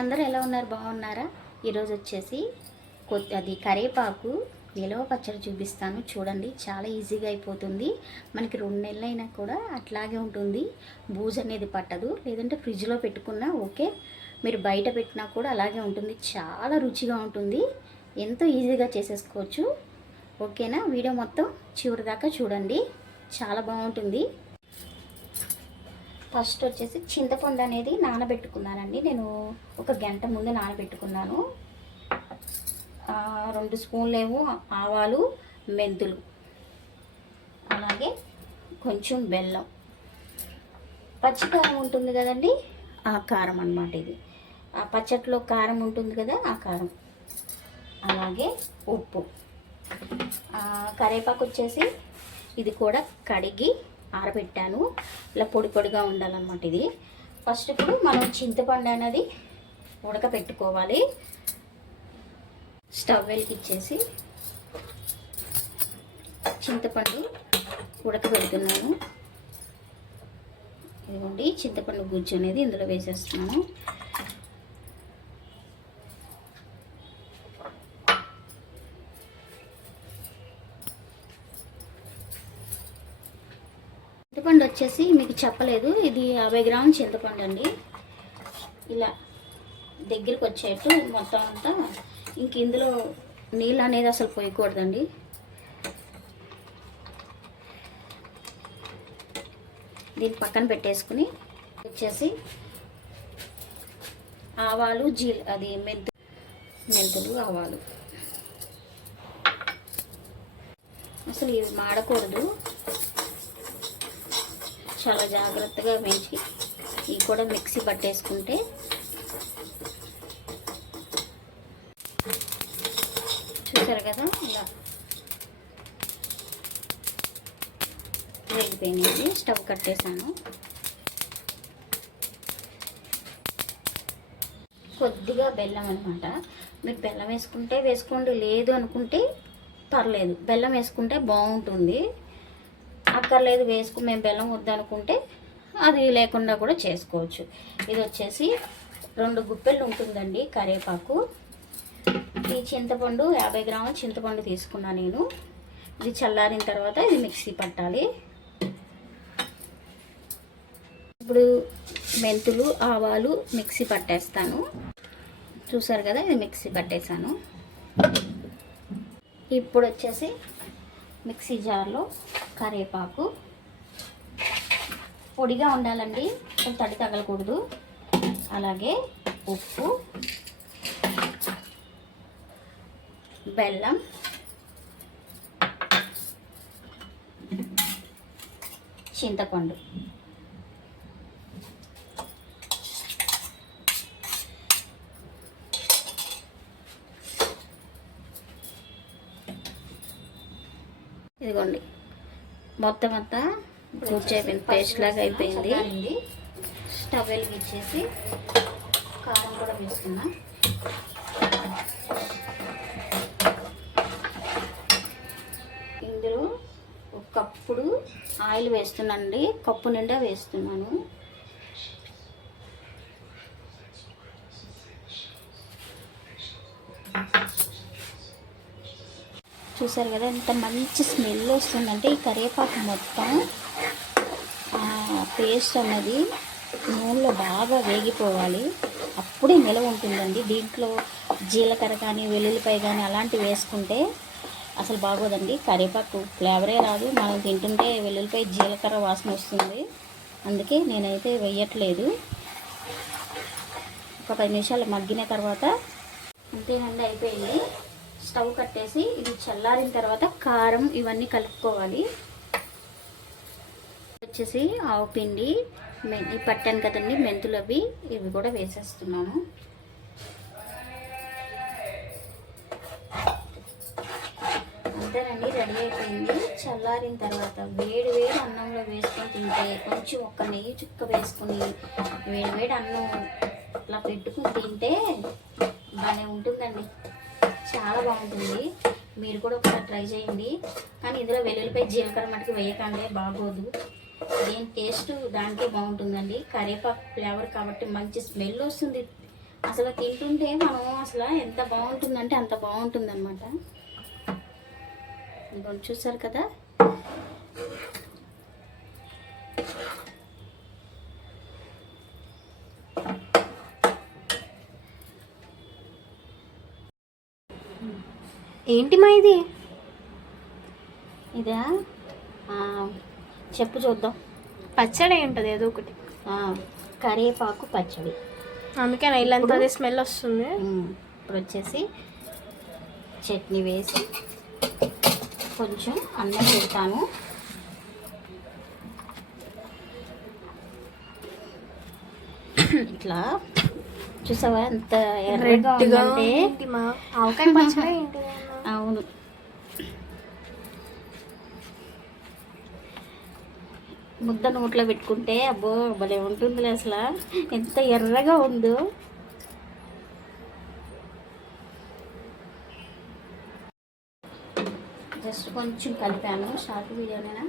అందరూ ఎలా ఉన్నారు? బాగున్నారా? ఈరోజు వచ్చేసి కొత్త అది కరేపాకు నిలవ పచ్చడి చూపిస్తాను. చూడండి చాలా ఈజీగా అయిపోతుంది. మనకి రెండు నెలలైనా కూడా అట్లాగే ఉంటుంది. బూజు అనేది పట్టదు. లేదంటే ఫ్రిడ్జ్లో పెట్టుకున్నా ఓకే. మీరు బయట పెట్టినా కూడా అలాగే ఉంటుంది. చాలా రుచిగా ఉంటుంది. ఎంతో ఈజీగా చేసేసుకోవచ్చు. ఓకేనా? వీడియో మొత్తం చివరి దాకా చూడండి. చాలా బాగుంటుంది. ఫస్ట్ వచ్చేసి చింతపండు అనేది నానబెట్టుకున్నానండి. నేను ఒక గంట ముందు నానబెట్టుకున్నాను. రెండు రెండు స్పూన్లేమో ఆవాలు మెంతులు అలాగే కొంచెం బెల్లం. పచ్చికారం ఉంటుంది కదండి ఆ కారం అనమాట ఇది. ఆ పచ్చట్లో కారం ఉంటుంది కదా ఆ కారం. అలాగే ఉప్పు. కరేపాకు కరివేపాకు వచ్చేసి ఇది కూడా కడిగి ఆరబెట్టాను. ఇలా పొడి పొడిగా ఉండాలన్నమాట ఇది. ఫస్ట్ ఇప్పుడు మనం చింతపండు అనేది ఉడకపెట్టుకోవాలి. స్టవ్ వెలికిచ్చేసి చింతపండు ఉడకబెడుతున్నాను. ఇదిగోండి చింతపండు గుజ్జు అనేది ఇందులో వేసేస్తున్నాను. చింతపండు వచ్చేసి మీకు చెప్పలేదు. ఇది యాభై గ్రాముల చింతపండు అండి. ఇలా దగ్గరికి వచ్చేట్టు మొత్తం అంతా ఇంక ఇందులో నీళ్ళు అనేది అసలు పోయకూడదండి. దీన్ని పక్కన పెట్టేసుకుని వచ్చేసి ఆవాలు జీ అది మెంతు మెంతులు ఆవాలు. అసలు ఇవి మాడకూడదు. చాలా జాగ్రత్తగా వేయించి ఇవి కూడా మిక్సీ పట్టేసుకుంటే చూసారు కదా ఇలా వేగిపోయినాయి. స్టవ్ కట్టేసాను కొద్దిగా బెల్లం అనమాట మీరు బెల్లం వేసుకుంటే వేసుకోండి లేదు అనుకుంటే పర్లేదు. బెల్లం వేసుకుంటే బాగుంటుంది. అక్కర్లేదు వేసుకు మేము బెల్లం వద్దనుకుంటే అది లేకుండా కూడా చేసుకోవచ్చు. ఇది వచ్చేసి రెండు గుప్పెలు ఉంటుందండి కరివేపాకు ఈ చింతపండు యాభై గ్రాముల చింతపండు తీసుకున్నా నేను. ఇది చల్లారిన తర్వాత ఇది మిక్సీ పట్టాలి. ఇప్పుడు మెంతులు ఆవాలు మిక్సీ పట్టేస్తాను. చూసారు కదా ఇది మిక్సీ పట్టేశాను. ఇప్పుడు వచ్చేసి మిక్సీ జార్లో కరివేపాకు పొడిగా ఉండాలండి తడి తగలకూడదు. అలాగే ఉప్పు బెల్లం చింతపండు. ఇదిగోండి. మొత్తం అంతా కూర్చోయిపోయింది పేస్ట్ లాగా అయిపోయింది. స్టవ్ వెలిగించేసి కారం కూడా వేసుకున్నా ఇందులో ఒక కప్పుడు ఆయిల్ వేస్తున్నానండి. కప్పు నిండా వేస్తున్నాను. చూసారు కదా ఎంత మంచి స్మెల్ వస్తుందంటే ఈ కరివేపాకు మొత్తం పేస్ట్ అన్నది నూనెలో బాగా వేగిపోవాలి. అప్పుడే నిలవ ఉంటుందండి. దీంట్లో జీలకర్ర కానీ వెల్లుల్లిపాయ కానీ అలాంటివి వేసుకుంటే అసలు బాగోదండి. కరివేపాకు ఫ్లేవరే రాదు. మనం తింటుంటే వెల్లుల్లిపాయ జీలకర్ర వాసన వస్తుంది. అందుకే నేనైతే వేయట్లేదు. ఒక పది నిమిషాలు మగ్గిన తర్వాత అంతేనండి అయిపోయింది. స్టవ్ కట్టేసి ఇది చల్లారిన తర్వాత కారం ఇవన్నీ కలుపుకోవాలి. వచ్చేసి ఆవు పిండి మె- ఈ పట్టాను కదండి మెంతులు అవి ఇవి కూడా వేసేస్తున్నాను. అంతేనండి రెడీ అయిపోయింది. చల్లారిన తర్వాత వేడి వేడి అన్నంలో వేసుకొని తింటే కొంచెం ఒక్క నెయ్యి చుక్క వేసుకొని వేడి వేడి అన్నం ఇట్లా పెట్టుకుని తింటే బాగానే ఉంటుందండి. చాలా బాగుంటుంది. మీరు కూడా ఒకసారి ట్రై చేయండి. కానీ ఇందులో వెల్లుల్లిపాయ జీలకర్ర మటుకు వేయకండి బాగోదు. దీని టేస్ట్ దానికే బాగుంటుందండి. కరివేపాకు ఫ్లేవర్ కాబట్టి మంచి స్మెల్ వస్తుంది. అసలు తింటుంటే మనం అసలు ఎంత బాగుంటుందంటే అంత బాగుంటుంది అనమాట చూసారు కదా? ఏంటి మా ఇది? ఇదా? చెప్పు చూద్దాం. పచ్చడి ఉంటుంది ఏదో ఒకటి. కరివేపాకు పచ్చడి. అందుకే నా ఇల్లు అంతా స్మెల్ వస్తుంది. ఇప్పుడు వచ్చేసి చట్నీ వేసి కొంచెం అన్నం పెడతాను. ఇట్లా చూసావా ఎంత ఎర్రగా ఉందంటే? ఆవకాయ పచ్చడి ఏంటి? అవును. ముద్ద నోట్లో పెట్టుకుంటే అబ్బో భలే ఉంటుందిలే అసలు. ఎంత ఎర్రగా ఉందో. జస్ట్ కొంచెం కలిపాను షార్ట్ వీడియోనేనా?